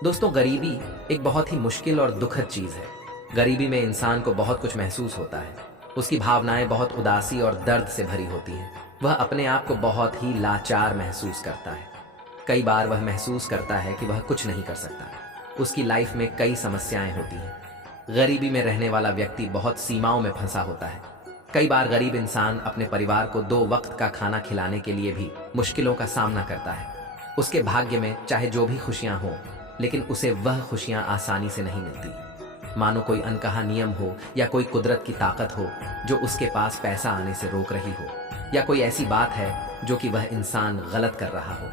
दोस्तों, गरीबी एक बहुत ही मुश्किल और दुखद चीज है। गरीबी में इंसान को बहुत कुछ महसूस होता है। उसकी भावनाएं बहुत उदासी और दर्द से भरी होती हैं। वह अपने आप को बहुत ही लाचार महसूस करता है। कई बार वह महसूस करता है कि वह कुछ नहीं कर सकता। उसकी लाइफ में कई समस्याएं होती हैं। गरीबी में रहने वाला व्यक्ति बहुत सीमाओं में फंसा होता है। कई बार गरीब इंसान अपने परिवार को 2 वक्त का खाना खिलाने के लिए भी मुश्किलों का सामना करता है। उसके भाग्य में चाहे जो भी खुशियां हों, लेकिन उसे वह खुशियां आसानी से नहीं मिलती। मानो कोई अनकहा नियम हो या कोई कुदरत की ताकत हो जो उसके पास पैसा आने से रोक रही हो, या कोई ऐसी बात है जो कि वह इंसान गलत कर रहा हो।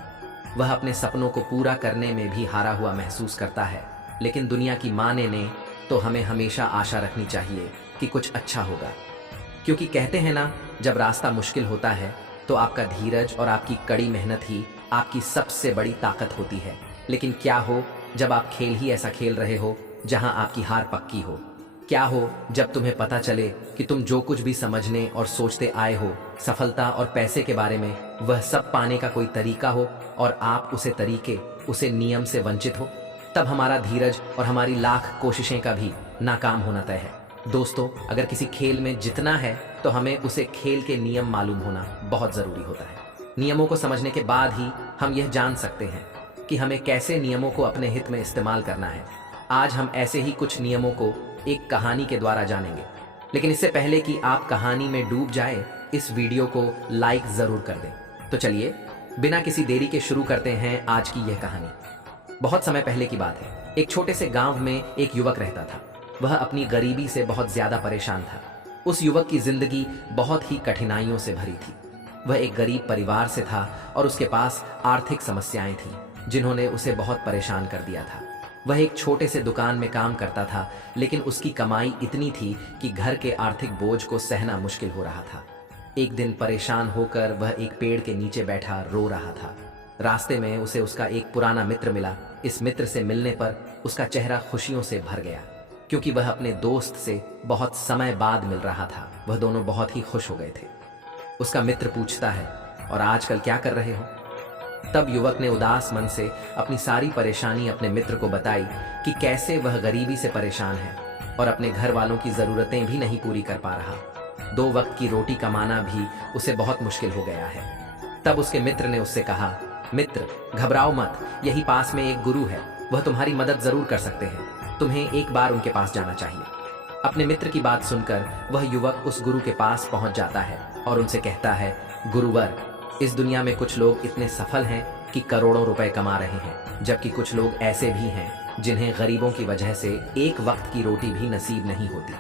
वह अपने सपनों को पूरा करने में भी हारा हुआ महसूस करता है। लेकिन दुनिया की माने ने तो हमें हमेशा आशा रखनी चाहिए कि कुछ अच्छा होगा, क्योंकि कहते हैं ना, जब रास्ता मुश्किल होता है तो आपका धीरज और आपकी कड़ी मेहनत ही आपकी सबसे बड़ी ताकत होती है। लेकिन क्या हो जब आप खेल ही ऐसा खेल रहे हो जहां आपकी हार पक्की हो? क्या हो जब तुम्हें पता चले कि तुम जो कुछ भी समझने और सोचते आए हो सफलता और पैसे के बारे में, वह सब पाने का कोई तरीका हो और आप उसे नियम से वंचित हो? तब हमारा धीरज और हमारी लाख कोशिशें का भी नाकाम होना तय है। दोस्तों, अगर किसी खेल में जीतना है तो हमें उसे खेल के नियम मालूम होना बहुत जरूरी होता है। नियमों को समझने के बाद ही हम यह जान सकते हैं कि हमें कैसे नियमों को अपने हित में इस्तेमाल करना है। आज हम ऐसे ही कुछ नियमों को एक कहानी के द्वारा जानेंगे। लेकिन इससे पहले कि आप कहानी में डूब जाएं, इस वीडियो को लाइक जरूर कर दें। तो चलिए बिना किसी देरी के शुरू करते हैं आज की यह कहानी। बहुत समय पहले की बात है। एक छोटे से गांव में एक युवक रहता था। वह अपनी गरीबी से बहुत ज्यादा परेशान था। उस युवक की जिंदगी बहुत ही कठिनाइयों से भरी थी। वह एक गरीब परिवार से था और उसके पास आर्थिक समस्याएं थीं जिन्होंने उसे बहुत परेशान कर दिया था। वह एक छोटे से दुकान में काम करता था, लेकिन उसकी कमाई इतनी थी कि घर के आर्थिक बोझ को सहना मुश्किल हो रहा था। एक दिन परेशान होकर वह एक पेड़ के नीचे बैठा रो रहा था। रास्ते में उसे उसका एक पुराना मित्र मिला। इस मित्र से मिलने पर उसका चेहरा खुशियों से भर गया, क्योंकि वह अपने दोस्त से बहुत समय बाद मिल रहा था। वह दोनों बहुत ही खुश हो गए थे। उसका मित्र पूछता है, और आजकल क्या कर रहे हो? तब युवक ने उदास मन से अपनी सारी परेशानी अपने मित्र को बताई कि कैसे वह गरीबी से परेशान है और अपने घर वालों की जरूरतें भी नहीं पूरी कर पा रहा। 2 वक्त की रोटी कमाना भी उसे बहुत मुश्किल हो गया है। तब उसके मित्र ने उससे कहा, मित्र, घबराओ मत, यही पास में एक गुरु है, वह तुम्हारी मदद जरूर कर सकते हैं। तुम्हें एक बार उनके पास जाना चाहिए। अपने मित्र की बात सुनकर वह युवक उस गुरु के पास पहुंच जाता है और उनसे कहता है, गुरुवर, इस दुनिया में कुछ लोग इतने सफल हैं कि करोड़ों रुपए कमा रहे हैं, जबकि कुछ लोग ऐसे भी हैं जिन्हें गरीबों की वजह से एक वक्त की रोटी भी नसीब नहीं होती।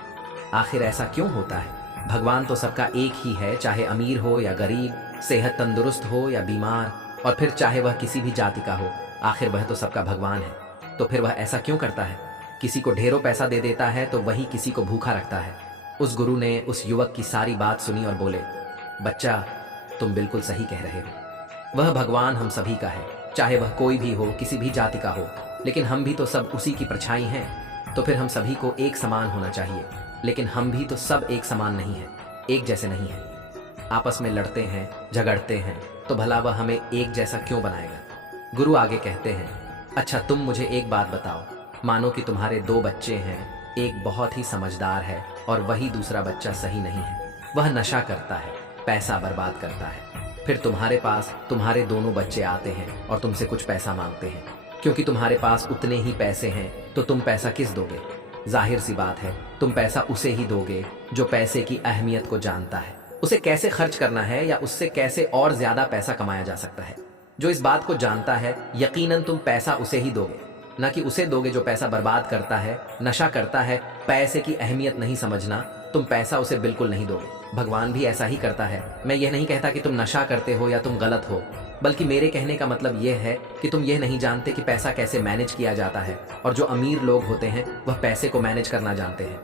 आखिर ऐसा क्यों होता है? भगवान तो सबका एक ही है, चाहे अमीर हो या गरीब, सेहत तंदुरुस्त हो या बीमार, और फिर चाहे वह किसी भी जाति का हो। आखिर वह तो सबका भगवान है। तो फिर वह ऐसा क्यों करता है? किसी को ढेरों पैसा दे देता है तो वही किसी को भूखा रखता है। उस गुरु ने उस युवक की सारी बात सुनी और बोले, बच्चा, तुम बिल्कुल सही कह रहे हो। वह भगवान हम सभी का है, चाहे वह कोई भी हो, किसी भी जाति का हो। लेकिन हम भी तो सब उसी की परछाई हैं। तो फिर हम सभी को एक समान होना चाहिए। लेकिन हम भी तो सब एक समान नहीं है, एक जैसे नहीं है। आपस में लड़ते हैं, झगड़ते हैं, तो भला वह हमें एक जैसा क्यों बनाएगा? गुरु आगे कहते हैं, अच्छा तुम मुझे एक बात बताओ। मानो कि तुम्हारे 2 बच्चे हैं, एक बहुत ही समझदार है और वही दूसरा बच्चा सही नहीं है। वह नशा करता है, पैसा बर्बाद करता है। फिर तुम्हारे पास तुम्हारे दोनों बच्चे आते हैं और तुमसे कुछ पैसा मांगते हैं। क्योंकि तुम्हारे पास उतने ही पैसे हैं तो तुम पैसा किस दोगे? जाहिर सी बात है, तुम पैसा उसे ही दोगे जो पैसे की अहमियत को जानता है, उसे कैसे खर्च करना है या उससे कैसे और ज्यादा पैसा कमाया जा सकता है। जो इस बात को जानता है, यकीनन तुम पैसा उसे ही दोगे, न कि उसे दोगे जो पैसा बर्बाद करता है, नशा करता है, पैसे की अहमियत नहीं समझना। तुम पैसा उसे बिल्कुल नहीं दोगे। भगवान भी ऐसा ही करता है। मैं यह नहीं कहता कि तुम नशा करते हो या तुम गलत हो, बल्कि मेरे कहने का मतलब यह है कि तुम यह नहीं जानते कि पैसा कैसे मैनेज किया जाता है। और जो अमीर लोग होते हैं वह पैसे को मैनेज करना जानते हैं।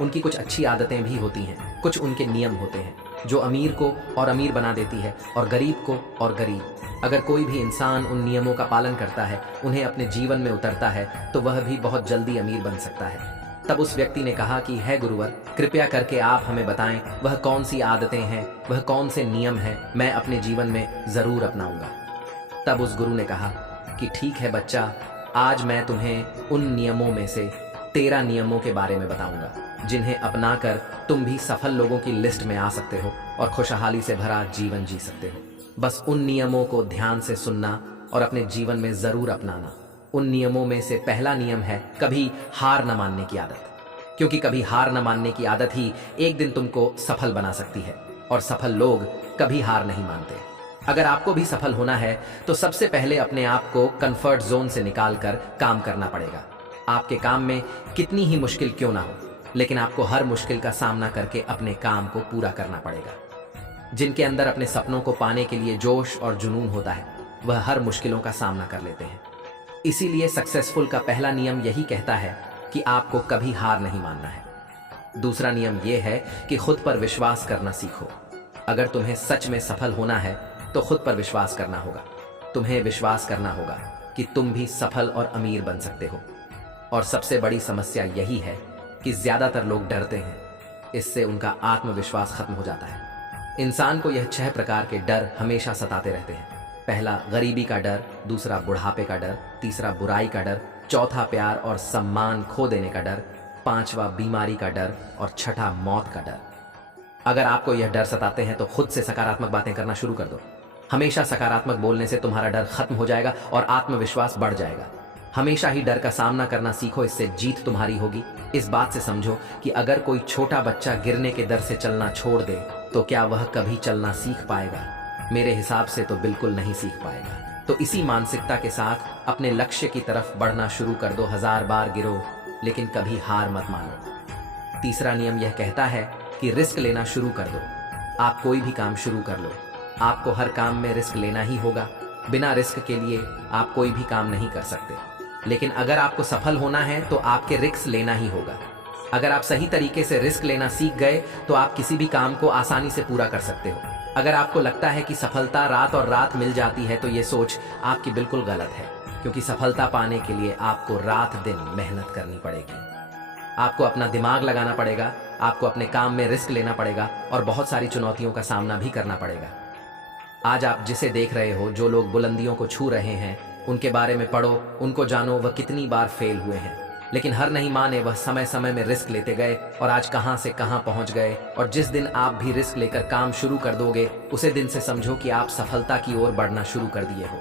उनकी कुछ अच्छी आदतें भी होती हैं, कुछ उनके नियम होते हैं जो अमीर को और अमीर बना देती है और गरीब को और गरीब। अगर कोई भी इंसान उन नियमों का पालन करता है, उन्हें अपने जीवन में उतरता है, तो वह भी बहुत जल्दी अमीर बन सकता है। तब उस व्यक्ति ने कहा कि है गुरुवर, कृपया करके आप हमें बताएं वह कौन सी आदतें हैं, वह कौन से नियम हैं, मैं अपने जीवन में जरूर अपनाऊंगा। तब उस गुरु ने कहा कि ठीक है बच्चा, आज मैं तुम्हें उन नियमों में से 13 नियमों के बारे में बताऊंगा जिन्हें अपनाकर तुम भी सफल लोगों की लिस्ट में आ सकते हो और खुशहाली से भरा जीवन जी सकते हो। बस उन नियमों को ध्यान से सुनना और अपने जीवन में जरूर अपनाना। उन नियमों में से पहला नियम है कभी हार न मानने की आदत, क्योंकि कभी हार न मानने की आदत ही एक दिन तुमको सफल बना सकती है और सफल लोग कभी हार नहीं मानते। अगर आपको भी सफल होना है तो सबसे पहले अपने आप को कंफर्ट जोन से निकालकर काम करना पड़ेगा। आपके काम में कितनी ही मुश्किल क्यों ना हो, लेकिन आपको हर मुश्किल का सामना करके अपने काम को पूरा करना पड़ेगा। जिनके अंदर अपने सपनों को पाने के लिए जोश और जुनून होता है वह हर मुश्किलों का सामना कर लेते हैं। इसीलिए सक्सेसफुल का पहला नियम यही कहता है कि आपको कभी हार नहीं मानना है। दूसरा नियम यह है कि खुद पर विश्वास करना सीखो। अगर तुम्हें सच में सफल होना है तो खुद पर विश्वास करना होगा। तुम्हें विश्वास करना होगा कि तुम भी सफल और अमीर बन सकते हो। और सबसे बड़ी समस्या यही है कि ज्यादातर लोग डरते हैं, इससे उनका आत्मविश्वास खत्म हो जाता है। इंसान को यह 6 प्रकार के डर हमेशा सताते रहते हैं। पहला गरीबी का डर, दूसरा बुढ़ापे का डर, तीसरा बुराई का डर, चौथा प्यार और सम्मान खो देने का डर, पांचवा बीमारी का डर और छठा मौत का डर। अगर आपको यह डर सताते हैं तो खुद से सकारात्मक बातें करना शुरू कर दो। हमेशा सकारात्मक बोलने से तुम्हारा डर खत्म हो जाएगा और आत्मविश्वास बढ़ जाएगा। हमेशा ही डर का सामना करना सीखो, इससे जीत तुम्हारी होगी। इस बात से समझो कि अगर कोई छोटा बच्चा गिरने के डर से चलना छोड़ दे तो क्या वह कभी चलना सीख पाएगा? मेरे हिसाब से तो बिल्कुल नहीं सीख पाएगा। तो इसी मानसिकता के साथ अपने लक्ष्य की तरफ बढ़ना शुरू कर दो। 1000 बार गिरो लेकिन कभी हार मत मानो। तीसरा नियम यह कहता है कि रिस्क लेना शुरू कर दो। आप कोई भी काम शुरू कर लो, आपको हर काम में रिस्क लेना ही होगा। बिना रिस्क के लिए आप कोई भी काम नहीं कर सकते। लेकिन अगर आपको सफल होना है तो आपके रिस्क लेना ही होगा। अगर आप सही तरीके से रिस्क लेना सीख गए तो आप किसी भी काम को आसानी से पूरा कर सकते हो। अगर आपको लगता है कि सफलता रात और रात मिल जाती है तो ये सोच आपकी बिल्कुल गलत है, क्योंकि सफलता पाने के लिए आपको रात दिन मेहनत करनी पड़ेगी। आपको अपना दिमाग लगाना पड़ेगा, आपको अपने काम में रिस्क लेना पड़ेगा और बहुत सारी चुनौतियों का सामना भी करना पड़ेगा। आज आप जिसे देख रहे हो, जो लोग बुलंदियों को छू रहे हैं, उनके बारे में पढ़ो, उनको जानो वह कितनी बार फेल हुए हैं, लेकिन हर नहीं माने वह समय समय में रिस्क लेते गए और आज कहां से कहां पहुंच गए। और जिस दिन आप भी रिस्क लेकर काम शुरू कर दोगे उसे दिन से समझो कि आप सफलता की ओर बढ़ना शुरू कर दिए हो।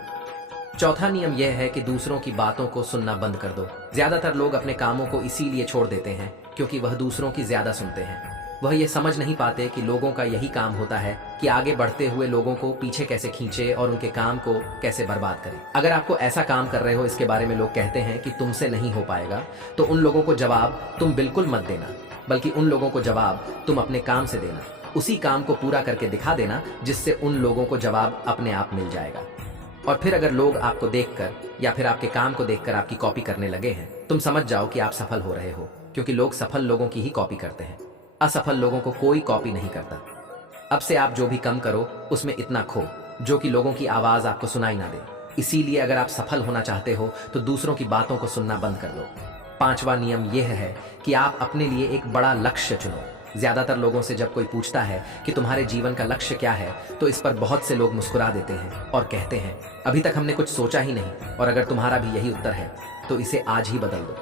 चौथा नियम यह है कि दूसरों की बातों को सुनना बंद कर दो। ज्यादातर लोग अपने कामों को इसीलिए छोड़ देते हैं क्योंकि वह दूसरों की ज्यादा सुनते हैं। वह ये समझ नहीं पाते कि लोगों का यही काम होता है कि आगे बढ़ते हुए लोगों को पीछे कैसे खींचे और उनके काम को कैसे बर्बाद करें। अगर आपको ऐसा काम कर रहे हो इसके बारे में लोग कहते हैं कि तुमसे नहीं हो पाएगा, तो उन लोगों को जवाब तुम बिल्कुल मत देना, बल्कि उन लोगों को जवाब तुम अपने काम से देना। उसी काम को पूरा करके दिखा देना जिससे उन लोगों को जवाब अपने आप मिल जाएगा। और फिर अगर लोग आपको देखकर या फिर आपके काम को देखकर आपकी कॉपी करने लगे हैं, तुम समझ जाओ कि आप सफल हो रहे हो, क्योंकि लोग सफल लोगों की ही कॉपी करते हैं। असफल लोगों को कोई कॉपी नहीं करता। अब से आप जो भी कम करो उसमें इतना खो जो कि लोगों की आवाज आपको सुनाई ना दे। इसीलिए अगर आप सफल होना चाहते हो तो दूसरों की बातों को सुनना बंद कर दो। पांचवा नियम यह है कि आप अपने लिए एक बड़ा लक्ष्य चुनो। ज्यादातर लोगों से जब कोई पूछता है कि तुम्हारे जीवन का लक्ष्य क्या है, तो इस पर बहुत से लोग मुस्कुरा देते हैं और कहते हैं अभी तक हमने कुछ सोचा ही नहीं। और अगर तुम्हारा भी यही उत्तर है तो इसे आज ही बदल दो।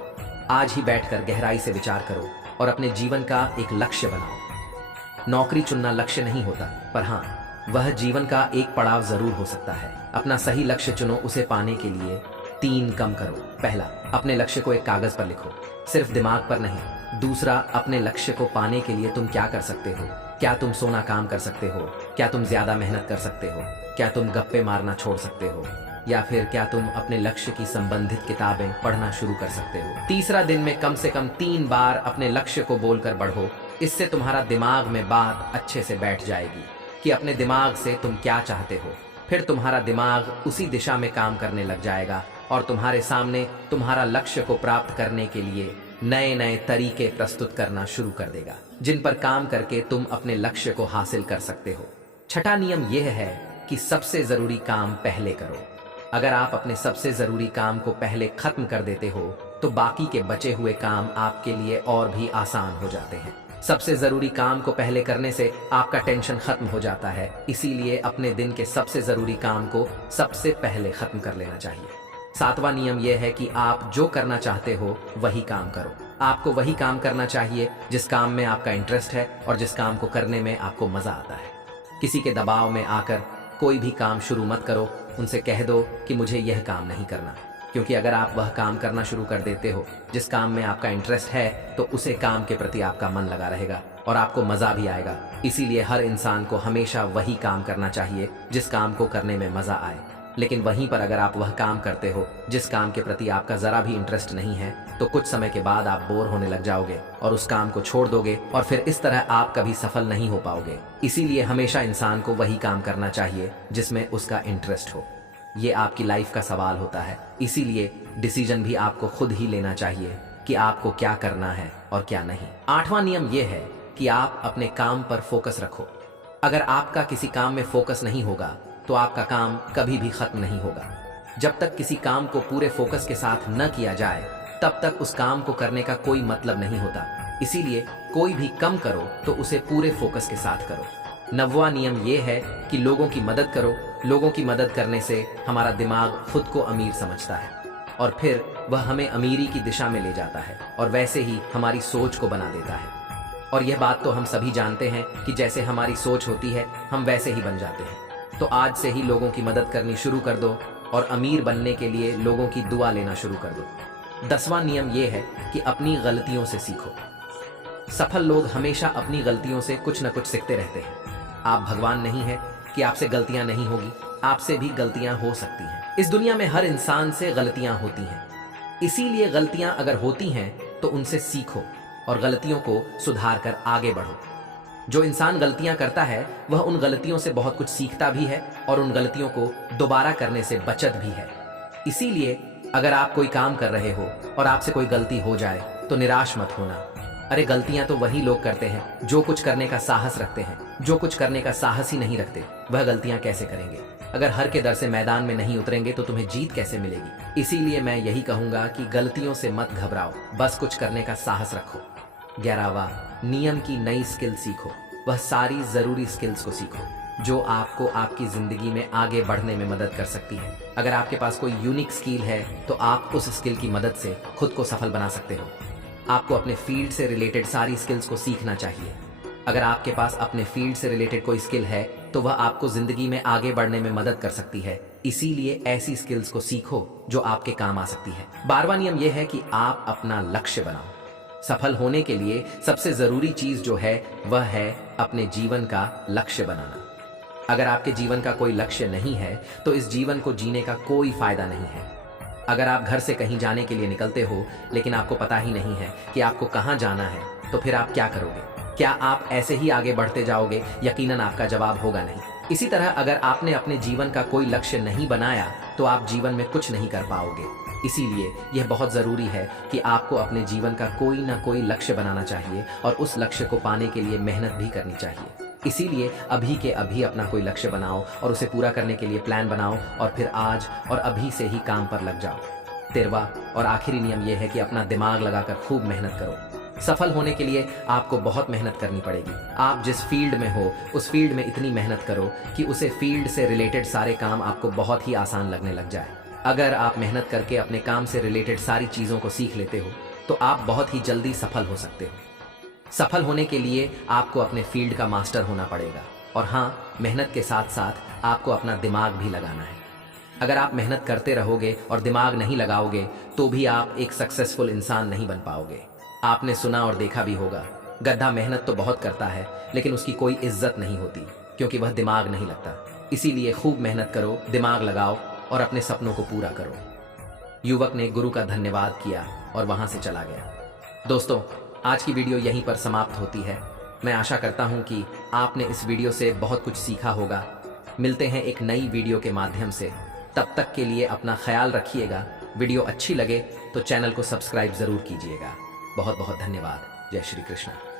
आज ही बैठकर गहराई से विचार करो और अपने जीवन का एक लक्ष्य बनाओ। नौकरी चुनना लक्ष्य नहीं होता, पर हाँ, वह जीवन का एक पड़ाव जरूर हो सकता है। अपना सही लक्ष्य चुनो, उसे पाने के लिए 3 कम करो। पहला, अपने लक्ष्य को एक कागज पर लिखो, सिर्फ दिमाग पर नहीं। दूसरा, अपने लक्ष्य को पाने के लिए तुम क्या कर सकते हो? क्या तुम सोना काम कर सकते हो? क्या तुम ज्यादा मेहनत कर सकते हो? क्या तुम गप्पे मारना छोड़ सकते हो? या फिर क्या तुम अपने लक्ष्य की संबंधित किताबें पढ़ना शुरू कर सकते हो? तीसरा, दिन में कम से कम 3 बार अपने लक्ष्य को बोलकर बढ़ो। इससे तुम्हारा दिमाग में बात अच्छे से बैठ जाएगी कि अपने दिमाग से तुम क्या चाहते हो। फिर तुम्हारा दिमाग उसी दिशा में काम करने लग जाएगा और तुम्हारे सामने तुम्हारा लक्ष्य को प्राप्त करने के लिए नए नए तरीके प्रस्तुत करना शुरू कर देगा, जिन पर काम करके तुम अपने लक्ष्य को हासिल कर सकते हो। छठा नियम यह है कि सबसे जरूरी काम पहले करो। अगर आप अपने सबसे जरूरी काम को पहले खत्म कर देते हो तो बाकी के बचे हुए काम आपके लिए और भी आसान हो जाते हैं। सबसे जरूरी काम को पहले करने से आपका टेंशन खत्म हो जाता है। इसीलिए अपने दिन के सबसे जरूरी काम को सबसे पहले खत्म कर लेना चाहिए। सातवां नियम यह है कि आप जो करना चाहते हो वही काम करो। आपको वही काम करना चाहिए जिस काम में आपका इंटरेस्ट है और जिस काम को करने में आपको मजा आता है। किसी के दबाव में आकर कोई भी काम शुरू मत करो। उनसे कह दो कि मुझे यह काम नहीं करना, क्योंकि अगर आप वह काम करना शुरू कर देते हो जिस काम में आपका इंटरेस्ट है तो उसे काम के प्रति आपका मन लगा रहेगा और आपको मजा भी आएगा। इसीलिए हर इंसान को हमेशा वही काम करना चाहिए जिस काम को करने में मजा आए। लेकिन वहीं पर अगर आप वह काम करते हो जिस काम के प्रति आपका जरा भी इंटरेस्ट नहीं है तो कुछ समय के बाद आप बोर होने लग जाओगे और उस काम को छोड़ दोगे और फिर इस तरह आप कभी सफल नहीं हो पाओगे। इसीलिए हमेशा इंसान को वही काम करना चाहिए जिसमें उसका इंटरेस्ट हो। ये आपकी लाइफ का सवाल होता है, इसीलिए डिसीजन भी आपको खुद ही लेना चाहिए कि आपको क्या करना है और क्या नहीं। आठवां नियम यह है कि आप अपने काम पर फोकस रखो। अगर आपका किसी काम में फोकस नहीं होगा तो आपका काम कभी भी खत्म नहीं होगा। जब तक किसी काम को पूरे फोकस के साथ न किया जाए तब तक उस काम को करने का कोई मतलब नहीं होता। इसीलिए कोई भी कम करो तो उसे पूरे फोकस के साथ करो। नौवां नियम यह है कि लोगों की मदद करो। लोगों की मदद करने से हमारा दिमाग खुद को अमीर समझता है और फिर वह हमें अमीरी की दिशा में ले जाता है और वैसे ही हमारी सोच को बना देता है। और यह बात तो हम सभी जानते हैं कि जैसे हमारी सोच होती है हम वैसे ही बन जाते हैं। तो आज से ही लोगों की मदद करनी शुरू कर दो और अमीर बनने के लिए लोगों की दुआ लेना शुरू कर दो। 10वां नियम यह है कि अपनी गलतियों से सीखो। सफल लोग हमेशा अपनी गलतियों से कुछ न कुछ सीखते रहते हैं। आप भगवान नहीं है कि आपसे गलतियां नहीं होगी, आपसे भी गलतियां हो सकती हैं। इस दुनिया में हर इंसान से गलतियां होती हैं, इसीलिए गलतियां अगर होती हैं तो उनसे सीखो और गलतियों को सुधार कर आगे बढ़ो। जो इंसान गलतियां करता है वह उन गलतियों से बहुत कुछ सीखता भी है और उन गलतियों को दोबारा करने से बचत भी है। इसीलिए अगर आप कोई काम कर रहे हो और आपसे कोई गलती हो जाए तो निराश मत होना। अरे गलतियां तो वही लोग करते हैं जो कुछ करने का साहस रखते हैं। जो कुछ करने का साहस ही नहीं रखते वह गलतियां कैसे करेंगे? अगर हर के दर से मैदान में नहीं उतरेंगे तो तुम्हें जीत कैसे मिलेगी? इसीलिए मैं यही कहूंगा कि गलतियों से मत घबराओ, बस कुछ करने का साहस रखो। 11वां नियम की नई स्किल सीखो। वह सारी जरूरी स्किल्स को सीखो जो आपको आपकी जिंदगी में आगे बढ़ने में मदद कर सकती है। अगर आपके पास कोई यूनिक स्किल है तो आप उस स्किल की मदद से खुद को सफल बना सकते हो। आपको अपने फील्ड से रिलेटेड सारी स्किल्स को सीखना चाहिए। अगर आपके पास अपने फील्ड से रिलेटेड कोई स्किल है तो वह आपको जिंदगी में आगे बढ़ने में मदद कर सकती है। इसीलिए ऐसी स्किल्स को सीखो जो आपके काम आ सकती है। 12वां नियम यह है कि आप अपना लक्ष्य बनाओ। सफल होने के लिए सबसे जरूरी चीज जो है वह है अपने जीवन का लक्ष्य बनाना। अगर आपके जीवन का कोई लक्ष्य नहीं है तो इस जीवन को जीने का कोई फायदा नहीं है। अगर आप घर से कहीं जाने के लिए निकलते हो लेकिन आपको पता ही नहीं है कि आपको कहां जाना है तो फिर आप क्या करोगे? क्या आप ऐसे ही आगे बढ़ते जाओगे? यकीनन आपका जवाब होगा नहीं। इसी तरह अगर आपने अपने जीवन का कोई लक्ष्य नहीं बनाया तो आप जीवन में कुछ नहीं कर पाओगे। इसीलिए यह बहुत जरूरी है कि आपको अपने जीवन का कोई ना कोई लक्ष्य बनाना चाहिए और उस लक्ष्य को पाने के लिए मेहनत भी करनी चाहिए। इसीलिए अभी के अभी अपना कोई लक्ष्य बनाओ और उसे पूरा करने के लिए प्लान बनाओ और फिर आज और अभी से ही काम पर लग जाओ। 13वां और आखिरी नियम यह है कि अपना दिमाग लगाकर खूब मेहनत करो। सफल होने के लिए आपको बहुत मेहनत करनी पड़ेगी। आप जिस फील्ड में हो उस फील्ड में इतनी मेहनत करो कि उसे फील्ड से रिलेटेड सारे काम आपको बहुत ही आसान लगने लग जाए। अगर आप मेहनत करके अपने काम से रिलेटेड सारी चीजों को सीख लेते हो तो आप बहुत ही जल्दी सफल हो सकते हो। सफल होने के लिए आपको अपने फील्ड का मास्टर होना पड़ेगा और हाँ, मेहनत के साथ साथ आपको अपना दिमाग भी लगाना है। अगर आप मेहनत करते रहोगे और दिमाग नहीं लगाओगे तो भी आप एक सक्सेसफुल इंसान नहीं बन पाओगे। आपने सुना और देखा भी होगा, गधा मेहनत तो बहुत करता है लेकिन उसकी कोई इज्जत नहीं होती क्योंकि वह दिमाग नहीं लगता। इसीलिए खूब मेहनत करो, दिमाग लगाओ और अपने सपनों को पूरा करो। युवक ने गुरु का धन्यवाद किया और वहां से चला गया। दोस्तों, आज की वीडियो यहीं पर समाप्त होती है। मैं आशा करता हूं कि आपने इस वीडियो से बहुत कुछ सीखा होगा। मिलते हैं एक नई वीडियो के माध्यम से। तब तक के लिए अपना ख्याल रखिएगा। वीडियो अच्छी लगे तो चैनल को सब्सक्राइब जरूर कीजिएगा। बहुत बहुत धन्यवाद। जय श्री कृष्ण।